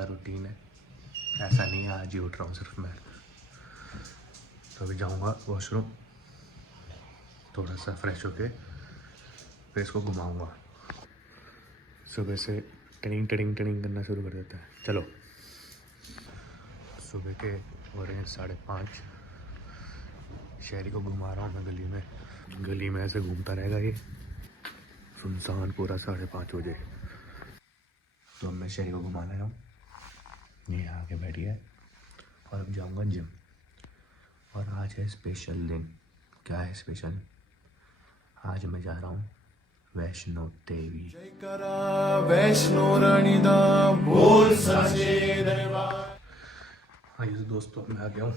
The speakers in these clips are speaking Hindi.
का रूटीन है, ऐसा नहीं है आज ही उठ रहा हूँ सिर्फ मैं। तो अभी जाऊँगा वॉशरूम, थोड़ा सा फ्रेश होके फिर इसको घुमाऊँगा। सुबह से टनिंग टनिंग टनिंग करना शुरू कर देता है। चलो, सुबह के हो रहे हैं 5:30। शहरी को घुमा रहा हूँ मैं गली में ऐसे घूमता रहेगा ये, सुनसान पूरा 5:30 बजे। तो अब मैं शहरी को घुमा रहा हूँ, ये आके बैठी है और अब जाऊँगा जिम। और आज है स्पेशल दिन। क्या है स्पेशल? आज मैं जा रहा हूँ वैष्णो देवी। वैष्णो रानी दा बोल सच्चे दरबार। आइए तो दोस्तों, मैं आ गया हूँ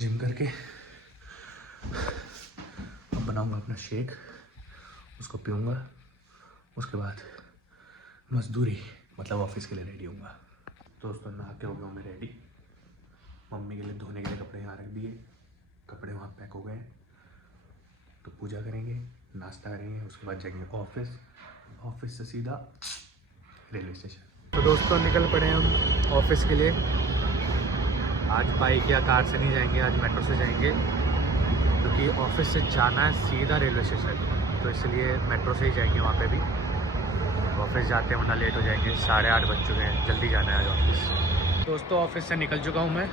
जिम करके। अब बनाऊँगा अपना शेक, उसको पीऊँगा, उसके बाद मजदूरी मतलब ऑफिस के लिए रेडी होऊंगा। दोस्तों नहा के हो गया हूँ मैं रेडी। मम्मी के लिए धोने के लिए कपड़े यहाँ रख दिए, कपड़े वहाँ पैक हो गए। तो पूजा करेंगे, नाश्ता करेंगे, उसके बाद जाएंगे ऑफिस से सीधा रेलवे स्टेशन। तो दोस्तों निकल पड़े हम ऑफिस के लिए। आज बाइक या कार से नहीं जाएंगे, आज मेट्रो से जाएंगे, क्योंकि ऑफिस से जाना है सीधा रेलवे स्टेशन। तो इसलिए मेट्रो से ही जाएंगे वहाँ पे भी। ऑफिस जाते हैं वरना लेट हो जाएंगे। 8:30 बज चुके हैं, जल्दी जाना है आज ऑफिस। दोस्तों ऑफिस से निकल चुका हूँ मैं,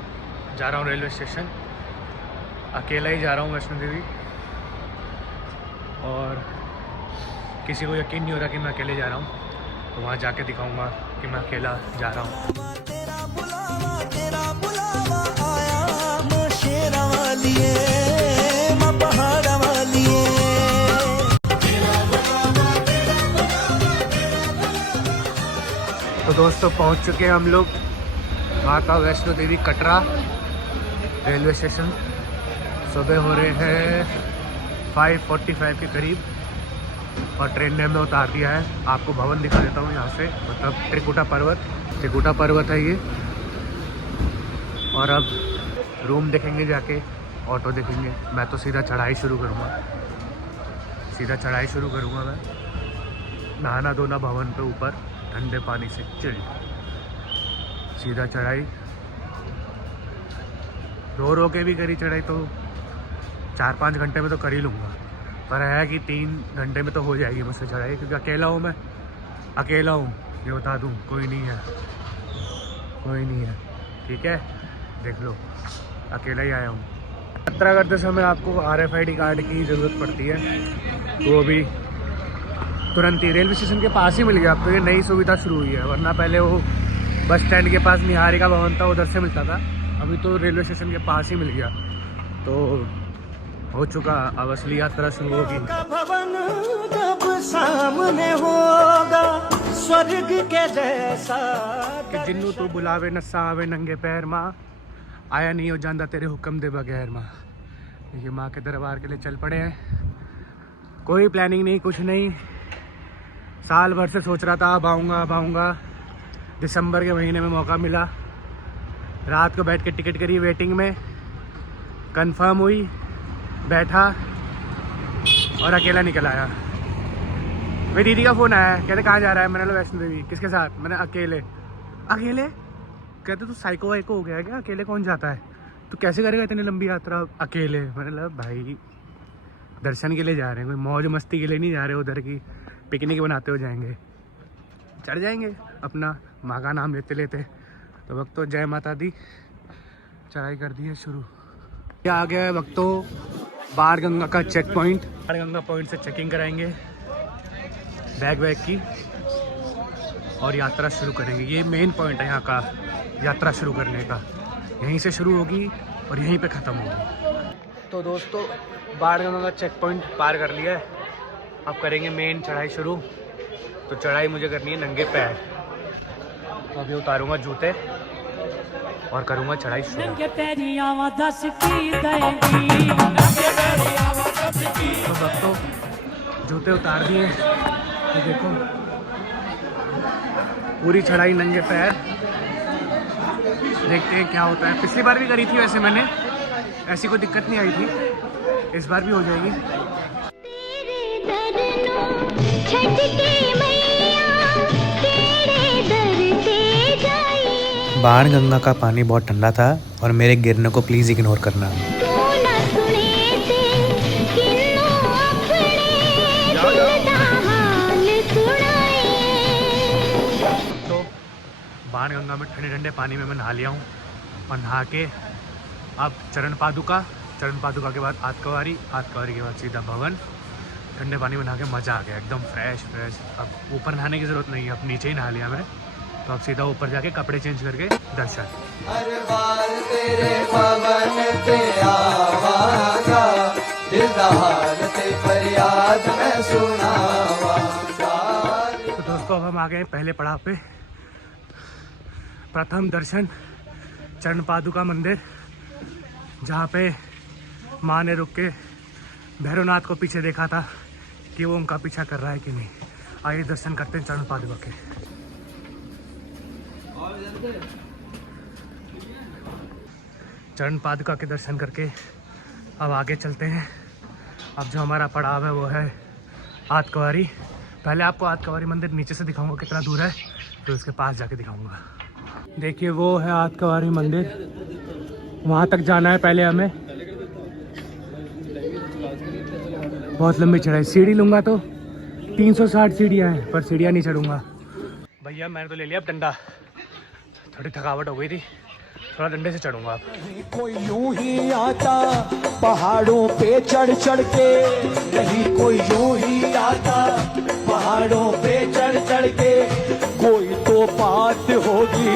जा रहा हूँ रेलवे स्टेशन। अकेला ही जा रहा हूँ वैष्णो देवी, और किसी को यकीन नहीं हो रहा कि मैं अकेले जा रहा हूँ। तो वहाँ जाके दिखाऊंगा कि मैं अकेला जा रहा हूँ। तो दोस्तों पहुँच चुके हैं हम लोग माता वैष्णो देवी कटरा रेलवे स्टेशन। सुबह हो रहे हैं 5:45 के करीब, और ट्रेन ने हमें उतार दिया है। आपको भवन दिखा देता हूँ यहाँ से, मतलब त्रिकुटा पर्वत है ये। और अब रूम देखेंगे जाके, ऑटो देखेंगे। मैं तो सीधा चढ़ाई शुरू करूँगा मैं। नहाना धोना भवन पे ऊपर ठंडे पानी से चिल, सीधा चढ़ाई। रो के भी करी चढ़ाई तो 4-5 घंटे में तो कर ही लूँगा, पर है कि 3 घंटे में तो हो जाएगी मुझसे चढ़ाई, क्योंकि अकेला हूँ ये बता दूँ। कोई नहीं है, ठीक है, देख लो अकेला ही आया हूँ। यात्रा करते समय आपको RFID कार्ड की ज़रूरत पड़ती है, तो अभी तुरंत ही रेलवे स्टेशन के पास ही मिल गया। अब तो ये नई सुविधा शुरू हुई है, वरना पहले वो बस स्टैंड के पास निहारिका भवन था, उधर से मिलता था। अभी तो रेलवे स्टेशन के पास ही मिल गया। तो हो चुका, अब असली यात्रा शुरू होगी। भवन जब सामने होगा स्वर्ग के जैसा, कि जिन्नू तू बुलावे नस्सा आवे नंगे पैर माँ, आया नहीं हो जाता तेरे हुक्म दे बगैर माँ। ये माँ के दरबार के लिए चल पड़े हैं। कोई प्लानिंग नहीं, कुछ नहीं। साल भर से सोच रहा था अब आऊँगा। दिसंबर के महीने में मौका मिला, रात को बैठ के टिकट करी वेटिंग में, कंफर्म हुई, बैठा और अकेला निकल आया। मेरी दीदी का फ़ोन आया, कहते कहाँ जा रहा है? मैंने बोला वैष्णो देवी। किसके साथ? मैंने अकेले। कहते तू साइको वाइको हो गया क्या? अकेले कौन जाता है? तू कैसे करेगा इतनी लंबी यात्रा अकेले? मैंने बोला भाई दर्शन के लिए जा रहे हैं, कोई मौज मस्ती के लिए नहीं जा रहे, उधर की पिकनिक बनाते हो जाएंगे, चढ़ जाएंगे अपना माँ का नाम लेते लेते। तो वक्त तो जय माता दी, चढ़ाई कर दी है शुरू। ये आ गया है वक्त तो बाण गंगा का चेक पॉइंट। बाण गंगा पॉइंट से चेकिंग कराएंगे बैग की, और यात्रा शुरू करेंगे। ये मेन पॉइंट है यहाँ का यात्रा शुरू करने का। यहीं से शुरू होगी और यहीं पे ख़त्म होगी। तो दोस्तों बाण गंगा का चेक पॉइंट पार कर लिया है, अब करेंगे मेन चढ़ाई शुरू। तो चढ़ाई मुझे करनी है नंगे पैर, तो अभी उतारूंगा जूते और करूंगा चढ़ाई शुरू। तो दोस्तों जूते उतार दिए, तो देखो पूरी चढ़ाई नंगे पैर। देखते हैं क्या होता है। पिछली बार भी करी थी वैसे मैंने, ऐसी कोई दिक्कत नहीं आई थी, इस बार भी हो जाएगी। छठ के मैया तेरे दर से जा बाणगंगा का पानी बहुत ठंडा था और मेरे गिरने को प्लीज़ इग्नोर करना। तो बाणगंगा में ठंडे ठंडे पानी में मैं नहा लिया हूँ और नहा के अब चरण पादुका के बाद आतकवारी के बाद सीधा भवन। ठंडे पानी में नहा के मज़ा आ गया, एकदम फ्रेश। अब ऊपर नहाने की ज़रूरत नहीं है, अब नीचे ही नहा लिया मैंने। तो अब सीधा ऊपर जाके कपड़े चेंज करके दर्शन। तो दोस्तों अब हम आ गए पहले पड़ाव पे। प्रथम दर्शन चरण पादुका मंदिर, जहाँ पे माँ ने रुक के भैरवनाथ को पीछे देखा था कि वो उनका पीछा कर रहा है कि नहीं। आइए दर्शन करते हैं चरण पादुका के। चरण पादुका के दर्शन करके अब आगे चलते हैं। अब जो हमारा पड़ाव है वो है आतकवारी। पहले आपको आतकवारी मंदिर नीचे से दिखाऊंगा कितना दूर है, फिर उसके पास जाके दिखाऊंगा। देखिए वो है आतकवारी मंदिर, वहाँ तक जाना है पहले हमें। बहुत लंबी चढ़ाई, सीढ़ी लूँगा तो 360 सीढ़ियाँ हैं, पर सीढ़ियाँ नहीं चढ़ूँगा। भैया मैंने तो ले लिया अब डंडा, थोड़ी थकावट हो गई थी, थोड़ा डंडे से चढ़ूँगा अब। कोई यूं ही आता पहाड़ों पे चढ़ चढ़ के, नहीं कोई यूं ही आता पहाड़ों पे चढ़ चढ़ के, कोई तो बात होगी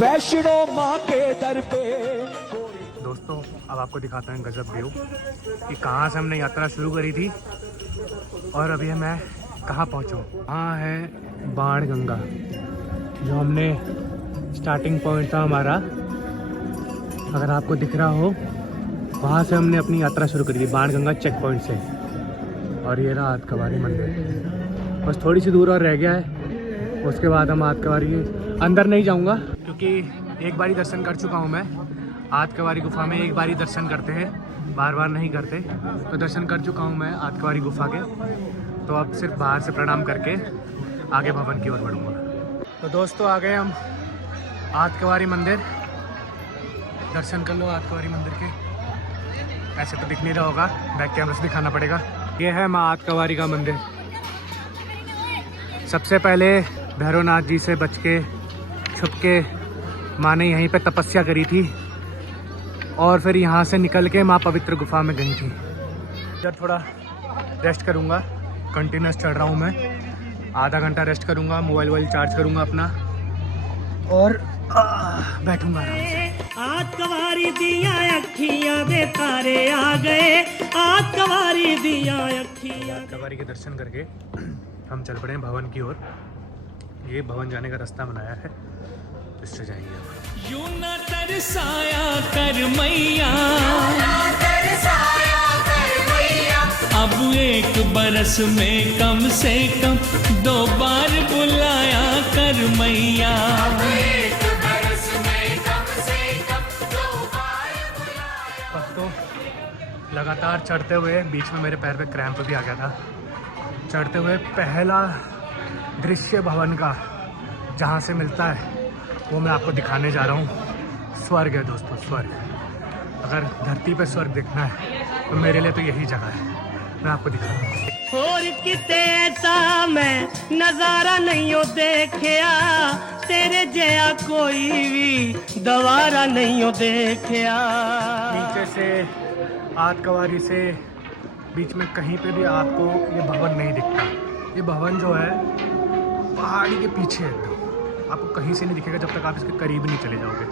वैष्णो माँ के दर पे। दोस्तों अब आपको दिखाता हूँ गजब व्यू कि कहाँ से हमने यात्रा शुरू करी थी और अभी मैं कहाँ पहुँचा हूँ। वहाँ है बाणगंगा, जो हमने स्टार्टिंग पॉइंट था हमारा, अगर आपको दिख रहा हो, वहाँ से हमने अपनी यात्रा शुरू करी थी बाणगंगा चेक पॉइंट से। और ये रहा आतकवारी मंदिर, बस थोड़ी सी दूर और रह गया है, उसके बाद हम आतकवारी अंदर नहीं जाऊँगा क्योंकि एक बार ही दर्शन कर चुका हूँ मैं। आतकवारी गुफा में एक बार ही दर्शन करते हैं, बार बार नहीं करते। तो दर्शन कर चुका हूँ मैं आतकवारी गुफा के, तो अब सिर्फ बाहर से प्रणाम करके आगे भवन की ओर बढ़ूँगा। तो दोस्तों आ गए हम आतकवारी मंदिर, दर्शन कर लो आतकवारी मंदिर के। ऐसे तो दिख नहीं रहा होगा, बैक कैमरा से दिखाना पड़ेगा। ये है माँ आतकवारी का मंदिर। सबसे पहले भैरवनाथ जी से बच के छुप के माँ ने यहीं पे तपस्या करी थी और फिर यहाँ से निकल के माँ पवित्र गुफा में गई थी। इधर थोड़ा रेस्ट करूँगा, कंटिन्यूस चढ़ रहा हूँ मैं, आधा घंटा रेस्ट करूँगा, मोबाइल चार्ज करूँगा अपना और बैठूँगा आराम से। आतकवारी दिया अखियां दे तारे आ गए, आतकवारी दिया अखियां। आतकवारी के दर्शन करके हम चल पड़े हैं भवन की ओर। ये भवन जाने का रास्ता बनाया है, इससे जाएंगे। यूं न तरसाया कर मैया, अब एक बरस में कम से कम 2 बार बुलाया कर मैया। बस तो लगातार चढ़ते हुए बीच में मेरे पैर पे क्रैम्प भी आ गया था। चढ़ते हुए पहला दृश्य भवन का जहाँ से मिलता है वो मैं आपको दिखाने जा रहा हूँ। स्वर्ग है दोस्तों, स्वर्ग। अगर धरती पे स्वर्ग देखना है तो मेरे लिए तो यही जगह है, मैं आपको दिखा रहा हूँ। और किते ऐसा मैं नजारा नहीं हो देखिया, तेरे जया कोई भी दवारा नहीं हो देखिया। नीचे से आतकवारी से बीच में कहीं पे भी आपको ये भवन नहीं दिखता। ये भवन जो है पहाड़ी के पीछे है, आपको कहीं से नहीं दिखेगा जब तक आप इसके करीब नहीं चले जाओगे।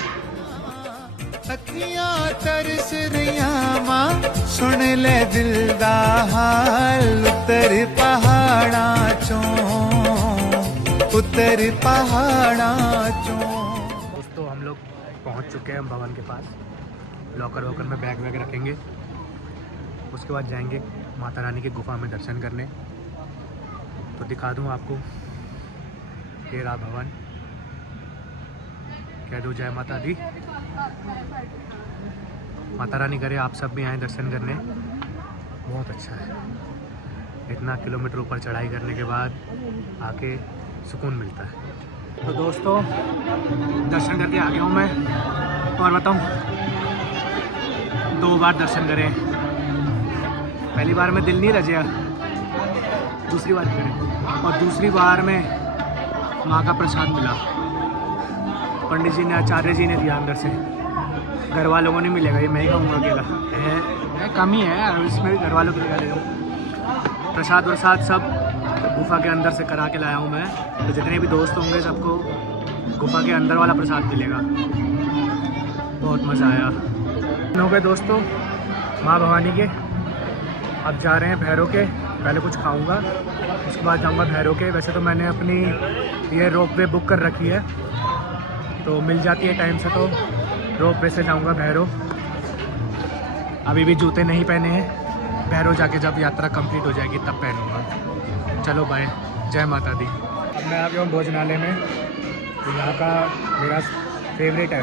अखियां तरस रहियां मां, सुन ले दिल दा हाल, उतर पहाड़ा चों, उतर पहाड़ा चों। दोस्तों हम लोग पहुंच चुके हैं भवन के पास। लॉकर वॉकर में बैग वैग रखेंगे, उसके बाद जाएंगे माता रानी की गुफा में दर्शन करने। तो दिखा दूं आपको, ये रहा भवन। कह दो जय माता दी। माता रानी करे आप सब भी आएँ दर्शन करने, बहुत अच्छा है। इतना किलोमीटर ऊपर चढ़ाई करने के बाद आके सुकून मिलता है। तो दोस्तों दर्शन करके आ गया हूँ मैं, और बताऊँ 2 बार दर्शन करे। पहली बार में दिल नहीं रचा, दूसरी बार करे, और दूसरी बार में माँ का प्रसाद मिला। पंडित जी ने, आचार्य जी ने दिया अंदर से, घर वालों को नहीं मिलेगा, ये मैं ही खाऊंगा अकेला है कमी है यार, इसमें भी घर वालों के लिए ले जाऊँ। प्रसाद वरसाद सब गुफा के अंदर से करा के लाया हूँ मैं, तो जितने भी दोस्त होंगे सबको गुफा के अंदर वाला प्रसाद मिलेगा। बहुत मज़ा आया। हो गए दोस्तों माँ भवानी के, अब जा रहे हैं भैरव के। पहले कुछ खाऊंगा, उसके बाद जाऊंगा भैरव के। वैसे तो मैंने अपनी ये रोपवे बुक कर रखी है, तो मिल जाती है टाइम से, तो रोपवे से जाऊंगा भैरव। अभी भी जूते नहीं पहने हैं, भैरव जाके जब यात्रा कंप्लीट हो जाएगी तब पहनूंगा। चलो बाय, जय माता दी। अब मैं आ गया हूँ भोजनालय में। तो यहाँ का मेरा फेवरेट है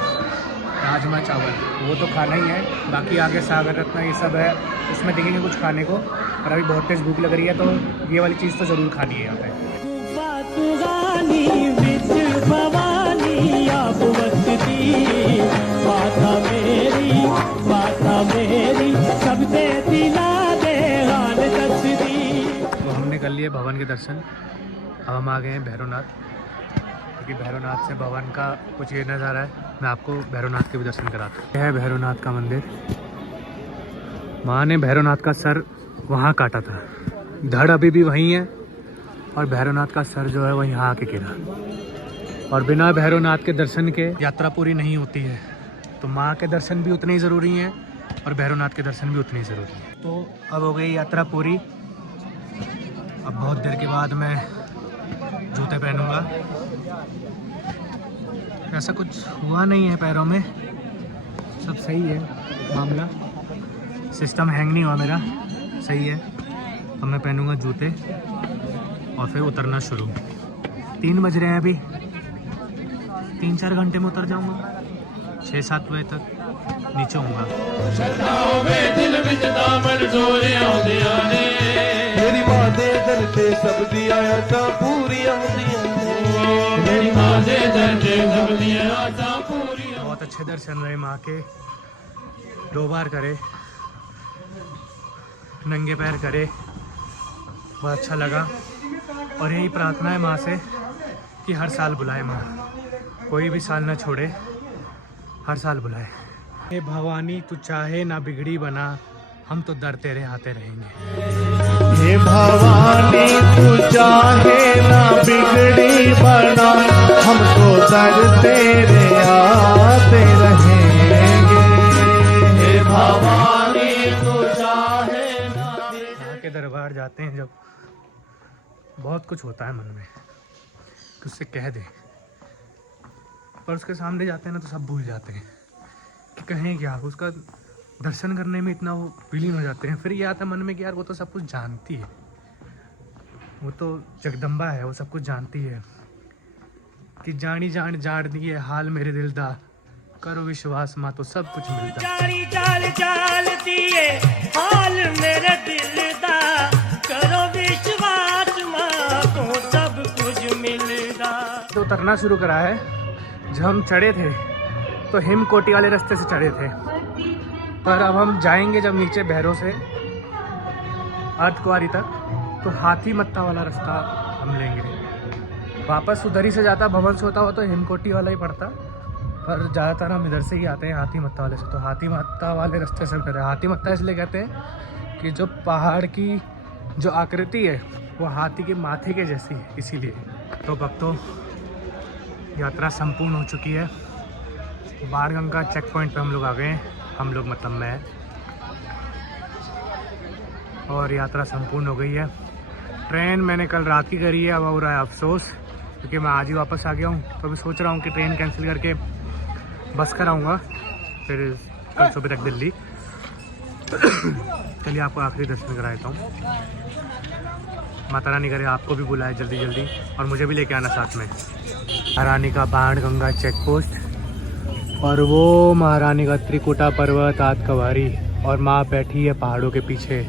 राजमा चावल, वो तो खाना ही है। बाकी आगे सागर रत्ना ये सब है, उसमें देखेंगे कुछ खाने को। और अभी बहुत तेज़ भूख लग रही है, तो ये वाली चीज़ तो ज़रूर खानी है यहाँ पे। तो हमने कर लिए भवन के दर्शन, अब हम आ गए हैं भैरवनाथ, क्योंकि भैरवनाथ से भवन का कुछ ये नज़ारा है। मैं आपको भैरवनाथ के भी दर्शन कराता हूँ। यह है भैरवनाथ का मंदिर। माँ ने भैरवनाथ का सर वहाँ काटा था, धड़ अभी भी वहीं है, और भैरवनाथ का सर जो है वो यहाँ आके गिरा। और बिना भैरवनाथ के दर्शन के यात्रा पूरी नहीं होती है। तो माँ के दर्शन भी उतने ही ज़रूरी हैं, और भैरवनाथ के दर्शन भी उतने ही ज़रूरी हैं। तो अब हो गई यात्रा पूरी। अब बहुत देर के बाद मैं जूते पहनूंगा। ऐसा कुछ हुआ नहीं है पैरों में, सब सही है मामला, सिस्टम हैंग नहीं हुआ मेरा, सही है। अब मैं पहनूंगा जूते और फिर उतरना शुरू। 3 बज रहे हैं अभी, 3-4 घंटे में उतर जाऊंगा, 6-7 बजे तक नीचे होऊंगा। मेरी मां दे दर ते सब दिया आशा पूरियां होंदियां ने, मेरी मां दे दर ते सब दिया आशा पूरियां। बहुत अच्छे दर्शन रहे माँ के, 2 बार करे, नंगे पैर करे, बहुत अच्छा लगा। और यही प्रार्थना है माँ से कि हर साल बुलाए माँ, कोई भी साल ना छोड़े, हर साल बुलाए। हे भवानी तू चाहे ना बिगड़ी बना, हम तो दर तेरे आते रहेंगे। हे भवानी तू चाहे ना बिगड़ी बना, हम तो दर तेरे आते रहेंगे। हे भवानी तू चाहे ना। माँ के दरबार जाते हैं जब, बहुत कुछ होता है मन में कि उससे कह दे, पर उसके सामने जाते हैं ना तो सब भूल जाते हैं कि कहें क्या। उसका दर्शन करने में इतना वो विलीन हो जाते हैं, फिर ये आता है मन में कि यार वो तो सब कुछ जानती है, वो तो जगदम्बा है, वो सब कुछ जानती है कि जानी जान जान दी है हाल मेरे दिल दा, करो विश्वास माँ तो सब कुछ मिलता। जानी जान जालती है हाल मेरे दिल दा, करो विश्वास माँ तो सब कुछ मिलता। तो उतरना शुरू करा है। जब हम चढ़े थे तो हिमकोटी वाले रास्ते से चढ़े थे, पर अब हम जाएंगे जब नीचे भैरव से अर्धकुंवारी तक, तो हाथी मत्ता वाला रास्ता हम लेंगे। वापस उधर ही से जाता, भवन से होता हुआ तो हिमकोटी वाला ही पड़ता, पर ज़्यादातर हम इधर से ही आते हैं हाथी मत्ता वाले से। तो हाथी मत्ता वाले रास्ते से करें। हाथी मत्ता इसलिए कहते हैं कि जो पहाड़ की जो आकृति है वो हाथी के माथे के जैसी है, इसीलिए। तो भक्तों यात्रा संपूर्ण हो चुकी है। बाणगंगा चेक पॉइंट पे हम लोग आ गए हैं, हम लोग मतलब मैं, और यात्रा संपूर्ण हो गई है। ट्रेन मैंने कल रात की करी है, अब हो रहा है अफसोस, क्योंकि मैं आज ही वापस आ गया हूँ। तो अभी सोच रहा हूँ कि ट्रेन कैंसिल करके बस कराऊँगा, फिर कल सुबह तक दिल्ली। चलिए आपको आखिरी दर्शन करा देता हूँ। माता रानी करे आपको भी बुलाए जल्दी जल्दी, और मुझे भी लेके आना साथ में। महारानी का बाणगंगा चेक पोस्ट, और वो महारानी का त्रिकुटा पर्वत आतकवारी, और माँ बैठी है पहाड़ों के पीछे।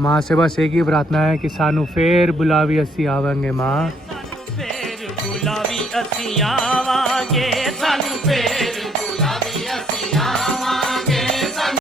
माँ से बस एक ही प्रार्थना है कि सानू फेर बुलावी असी आवेंगे माँ। ਭੂਲਾ ਵੀ ਅਸੀਂ ਆਵਾਂਗੇ